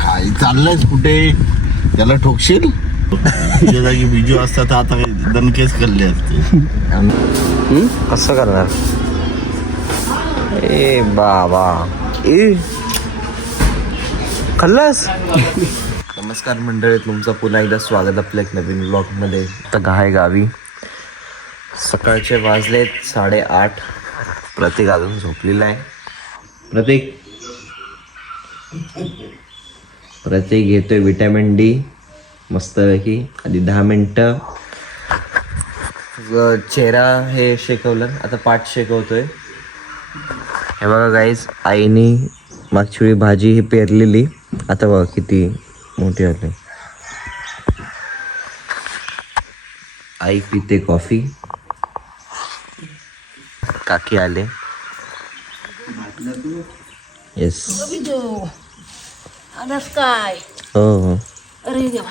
काय चाललंयस कुठे? त्याला ठोकशील? तुझ्या जागी बिजू असतात आता दणकेच करले असते. कसं करणार? ए बाबा ए खाल्लास? नमस्कार मंडळी, तुमचं पुन्हा एकदा स्वागत आपल्या एक नवीन ब्लॉगमध्ये. आता गाय गावी सकाळचे वाजलेत 8:30. प्रतीक अजून झोपलेला आहे. प्रतीक घेतोय विटॅमिन डी मस्तपैकी. आधी 10 मिनटं चेहरा हे शेकवलं, आता पाठ शेकवतोय. हे बघा गाईज, आईने मागची वेळी भाजी ही पेरलेली, आता बघा किती मोठी आली. आई पिते कॉफी, काकी आले. येस काय हो हो. अरे देवा,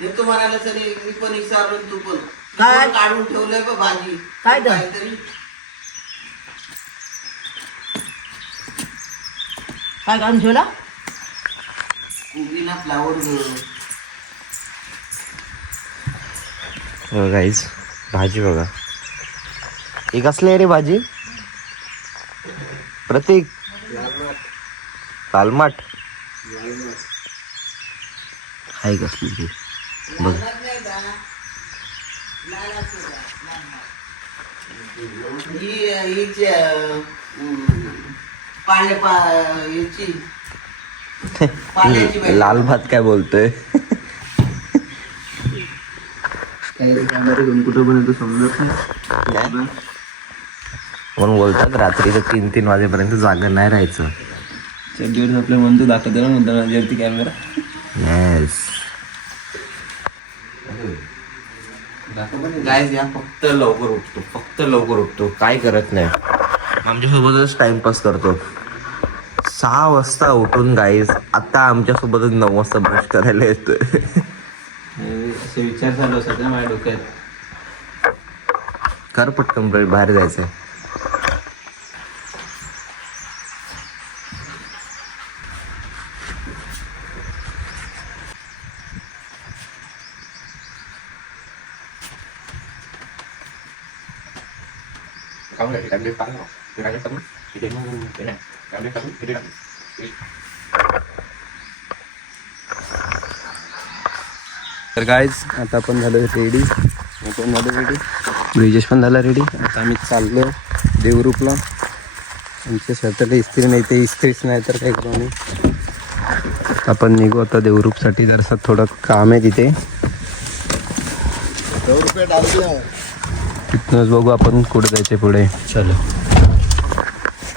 येतो म्हणाला तरी मी पण विचारलं, तू पण काय काढून ठेवलंय बा भाजी. काय द काहीतरी काय काढून ठेवला? कोबीला फ्लावर गाईज भाजी बघा, ही कसली आहे रे भाजी? प्रतीक लालमाट हाय कसली ती बघ. लाल भात काय बोलतोय? कुठं बनवतो समजत नाही. म्हणून बोलतात रात्रीचं 3-3 वाजेपर्यंत जागं नाही राहायचं. दिवस आपल्या म्हणतो दाखवतो ना, म्हणतो कॅमेरा. येस गाईज या फक्त लवकर उठतो, काय करत नाही. आमच्यासोबतच टाइमपास करतो. 6 वाजता उठून गाईज आता आमच्यासोबतच 9 वाजता ब्रश करायला येतोय. असे विचार चालू असतात ना माझ्या डोक्यात. कर पटकन, बाहेर जायचंय. तर गाईज आता आपण झालं रेडी, ब्रिजेश पण झाला रेडी. आता आम्ही चाललो देवरूपला. आमच्या शर्टाला इस्त्री नाही, ते इस्त्रीच नाही तर काय करू. आम्ही आपण निघू आता देवरूपसाठी. जरासं थोडं काम आहे तिथे, तिथूनच बघू आपण कुठं जायचे पुढे. चलो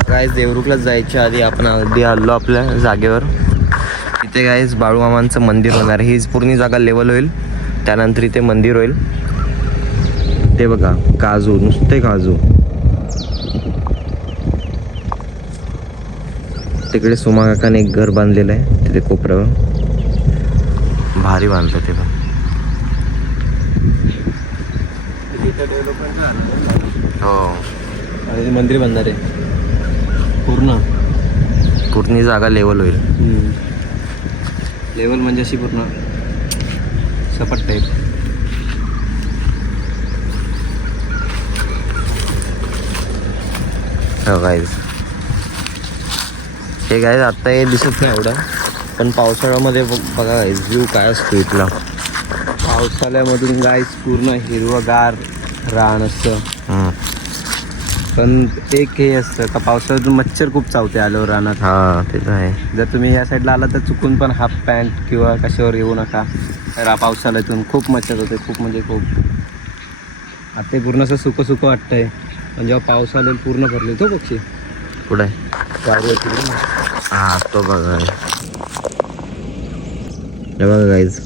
गाईज देवरुखला जायच्या आधी आपण अगदी आलो आपल्या जागेवर. इथे गाईज बाळूमामांचं मंदिर होणार. ही पूर्ण जागा लेवल होईल, त्यानंतर इथे मंदिर होईल. ते बघा काजू, नुसते काजू. तिकडे सुमा काकाने एक घर बांधलेलं आहे तिथे कोपऱ्यावर, भारी बांधलं ते पण. हो, आणि मंदिर बांधणार आहे पूर्ण जागा लेवल होईल. लेवल म्हणजे अशी पूर्ण सपाट टाईप. हो गाईज, हे गाईज आत्ता हे दिसत नाही एवढं, पण पावसाळ्यामध्ये बघा गाईज व्ह्यू काय असतो इथला. पावसाळ्यामधून गाईज पूर्ण हिरवगार रान असतं. पण एक हे असतं का, पावसाळ्यातून मच्छर खूप चावते आल्यावर रानात. हा ते तर आहे. जर तुम्ही या साईडला आला तर चुकून पण हाफ पॅन्ट किंवा कशावर येऊ नका. पावसाळ्यातून खूप मच्छर होते, खूप म्हणजे खूप. आता ते पूर्ण असं सुकं वाटतंय, पण जेव्हा पाऊस आलेला पूर्ण भरले तो पक्षी पुढे गाडी. हा तो बघा, हे बघा गाईज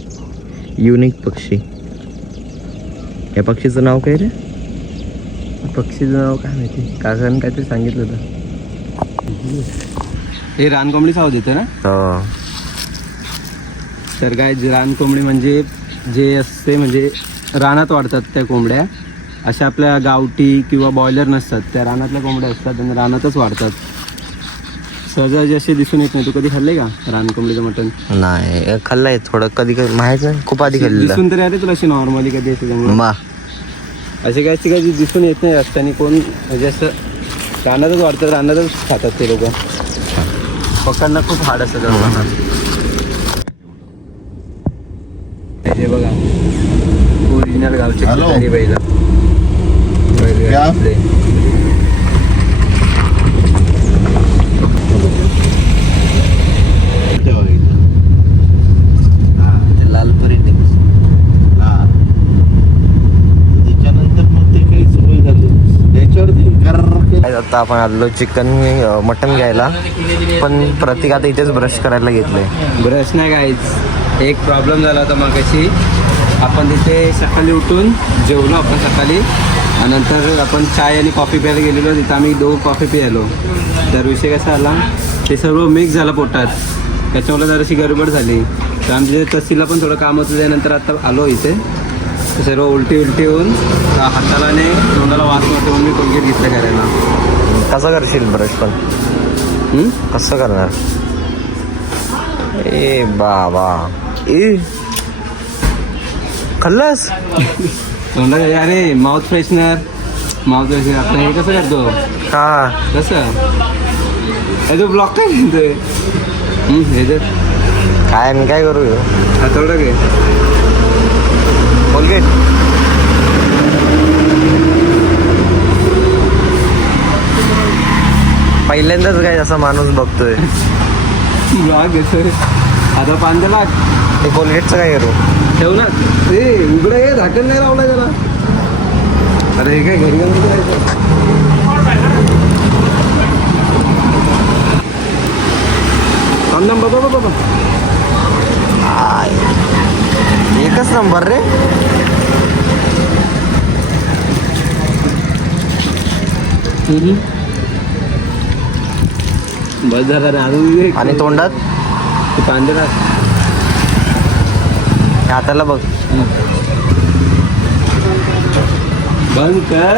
युनिक पक्षी. या पक्षीचं नाव काय रे? पक्षीचं नाव काय माहिती, काकाने काहीतरी सांगितलं होतं. हे रानकोंबडीचा आवाज येतो ना. हो तर काय रानकोंबडी म्हणजे जे असते म्हणजे रानात वाढतात त्या कोंबड्या, अशा आपल्या गावठी किंवा बॉयलर नसतात, त्या रानातल्या कोंबड्या असतात आणि रानातच वाढतात. सहजासहजी असे दिसून येत नाही. तू कधी खाल्ले का रानकोंबडीचं मटण? नाही खाल्लंय थोडं कधी माहित नाही, खूप आधी खाल्लेलं. दिसून तरी आले तुला अशी नॉर्मली कधी येते त्यामुळे मा असे काय काही दिसून येत नाही रस्त्याने कोण, म्हणजे असं रानातच वाढतात, रानातच खातात ते लोक. पक्कांना खूप हाड असतात रानात. हे बघा ओरिजिनल गावचे हॅलो. खिलारी बैल. क्या? लालपरी त्याच्यानंतर मग ते काही सवय झाली त्याच्यावरती आता आपण आलो चिकन मटन घ्यायला, पण प्रतीक आता इथेच ब्रश करायला घेतलंय. ब्रश नाही काहीच, एक प्रॉब्लेम झाला होता मग कशी. आपण तिथे सकाळी उठून जेवलो आपण सकाळी, आणि नंतर आपण चाय आणि कॉफी प्यायला गेलेलो. तिथं आम्ही 2 कॉफी प्यायलो. तर विषय कसा आला, ते सर्व मिक्स झालं पोटात, त्याच्यामुळे जराशी गडबड झाली. तर आमच्या तहसीलला पण थोडं काम होतं. त्यानंतर आता आलो इथे, सर्व उलटी होऊन हाताला आणि तोंडाला वास मारतो म्हणून मी कोलगेट घेतलं करायला. कसं करशील ब्रश पण? कसं करणार? ए बाबा ए खाल्लंस? तोंडाला अरे माउथ फ्रेशनर आपण हे कसं करतो? हा कसं हे तो ब्लॉक काय घेतोय? हे जर काय आणि काय करू हातवडा घे कोलगेट. पहिल्यांदाच काय असा माणूस बघतोय. ब्लॉक घेतोय आता 5 लाख. ते कोलगेटचं काय करू? ठेव ना ते उघडं आहे, झाकण नाही लावलं त्याला. अरे हे काय घरी जाऊन करायचं? बाबा बाबा एकच नंबर रे. बस झाला रे. अजून आणि तोंडात 5 लाख हाताला बघ. बंद कर.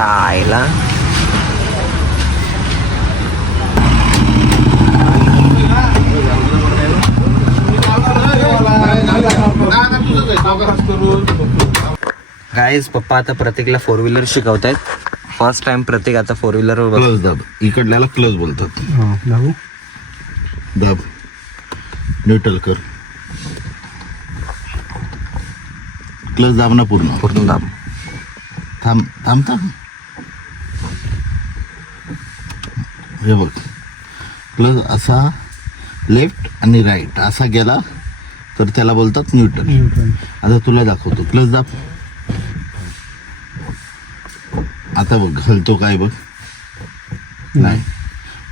आईला गाईज पप्पा आता प्रत्येकला 4 व्हीलर शिकवतायत. फर्स्ट टाइम प्रत्येक आता 4 व्हीलर क्लच दाब, इकडल्याला क्लच बोलतात. दाब, न्यूट्रल कर, क्लच दाब ना पूर्ण. पूर्ण दाब. थांब थांब थांब. हे बघ क्लच असा लेफ्ट आणि राईट असा गेला तर त्याला बोलतात न्यूट्रल. आता तुला दाखवतो, क्लच दाब. आता बघ हलतो काय बघ. नाही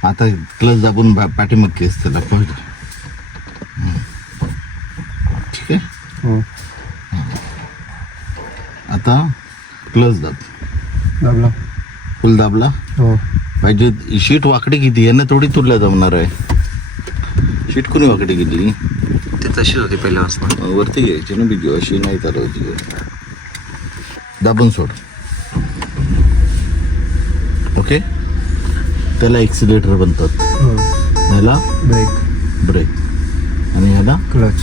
आता क्लच दाबून पाठीमाग केस त्याला कळतं. ठीक आहे. आता क्लच दाब, फुल दाबला. पाहिजे शीट वाकडी किती आहे ना, थोडी तुला जमणार आहे. शीट कोणी वाकडी गेली? ते तशीच होती पहिल्यापासून. वरती घ्यायची ना बिगी, अशी नाही चालवती. दाबून सोड. ओके, त्याला एक्सिलेटर बनतात. ह्याला ब्रेक आणि ह्याला क्लच.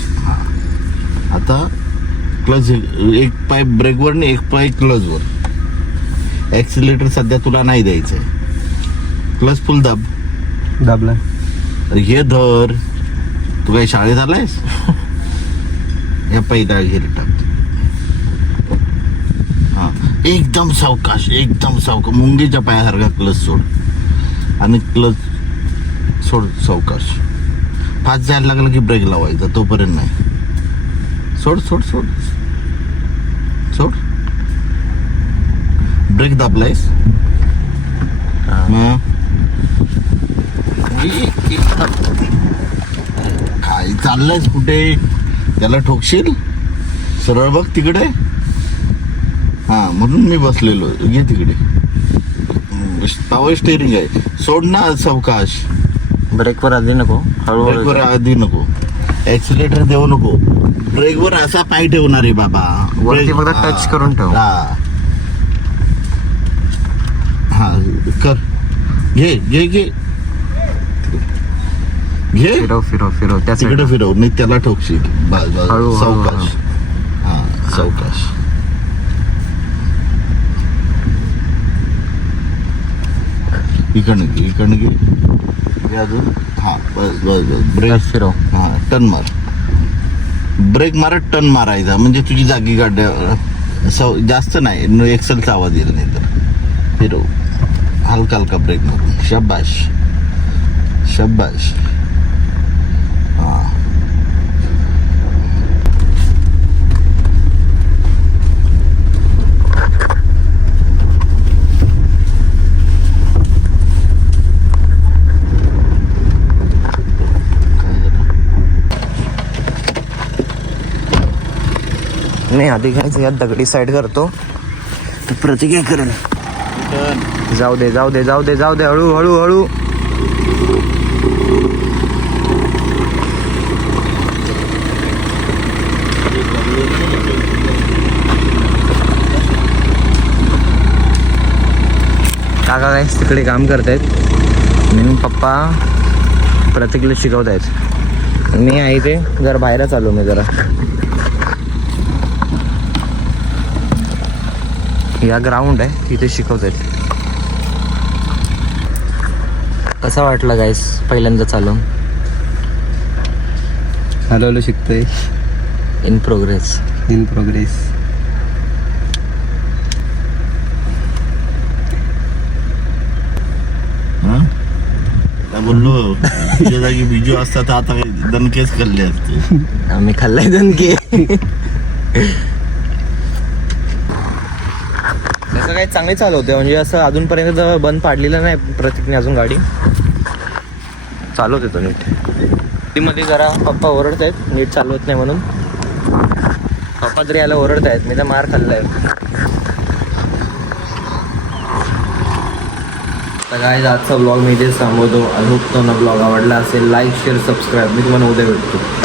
आता क्लच एक पाय ब्रेकवर आणि एक पाय क्लचवर. ॲक्सिलेटर सध्या तुला नाही द्यायचं आहे. क्लच फुल दाबला. अरे हे धर, तू काही शाळेत आलायस? या पहिला घेर टाक. हा एकदम सावकाश, एकदम सावकाश, मुंगीच्या पायासारखा क्लच सोड. आणि क्लच सोड सावकाश. फास्ट जायला लागलं की ब्रेक लावायचा, तोपर्यंत नाही. सोड सोड सोड सोड. ब्रेक दाबलायस काय चाललंयस कुठे? त्याला ठोकशील? सरळ बघ तिकडे. हा म्हणून मी बसलेलो. घे तिकडे, पॉवर स्टेअरिंग आहे. सोड ना सावकाश. ब्रेकवर आधी नको, हळूहळू ब्रेकवर आधी नको. ऍक्सिलेटर देऊ नको. ब्रेकवर असा पाय ठेवणार आहे बाबा. वरती ब्रेक- फक्त हा. टच करून ठेव. हा कर. घे घे घे घे. फिरव त्या तिकडे side ला. फिरव नाही त्याला ठोकशील. बस बस हळू, सावकाश. हा सावकाश. इकडनं घे हे अजून. हा बस बस बस ब्रेक त्यात फिरव. हा टर्न मार. ब्रेक मारत टर्न मारायचा म्हणजे तुझी जागी गाड्या जास्त नाही. एक्सेलचा आवाज येईल नाही तर. फिरव हलका हलका ब्रेक मारून. शाबाश शाबाश. हा नाही आधी घ्यायचं यात दगडी साईड करतो. प्रतिक्रिया करेल. जाऊ दे हळू हळू हळू. काका काय तिकडे काम करतायत आणि पप्पा प्रतीकला शिकवतायत. मी आहे ते जरा बाहेरच आलो मी जरा. या ग्राउंड आहे तिथे शिकवतायत. कसा वाटला गाईस पहिल्यांदा चालून? हळूहळू शिकतोय. In progress. हा काय बोललो. तुझ्या जागी बिजू असता तर आता काही दणकेच खाल्ले असते. आम्ही खाल्लाय दणके. तसं काही चांगले चालवते म्हणजे असं अजूनपर्यंत बंद पाडलेलं नाही प्रतीकने अजून गाडी. चालवते तो नीट. मध्ये जरा पप्पा ओरडत आहेत नीट चालवत नाही म्हणून. पप्पा तरी याला ओरडत आहेत. मी तर मार खाल्लाय. तर काय आजचा ब्लॉग मी इथेच थांबवतो. आय होप तुम्हाला ब्लॉग आवडला असेल. Like share subscribe. मी तुम्हाला उद्या भेटतो.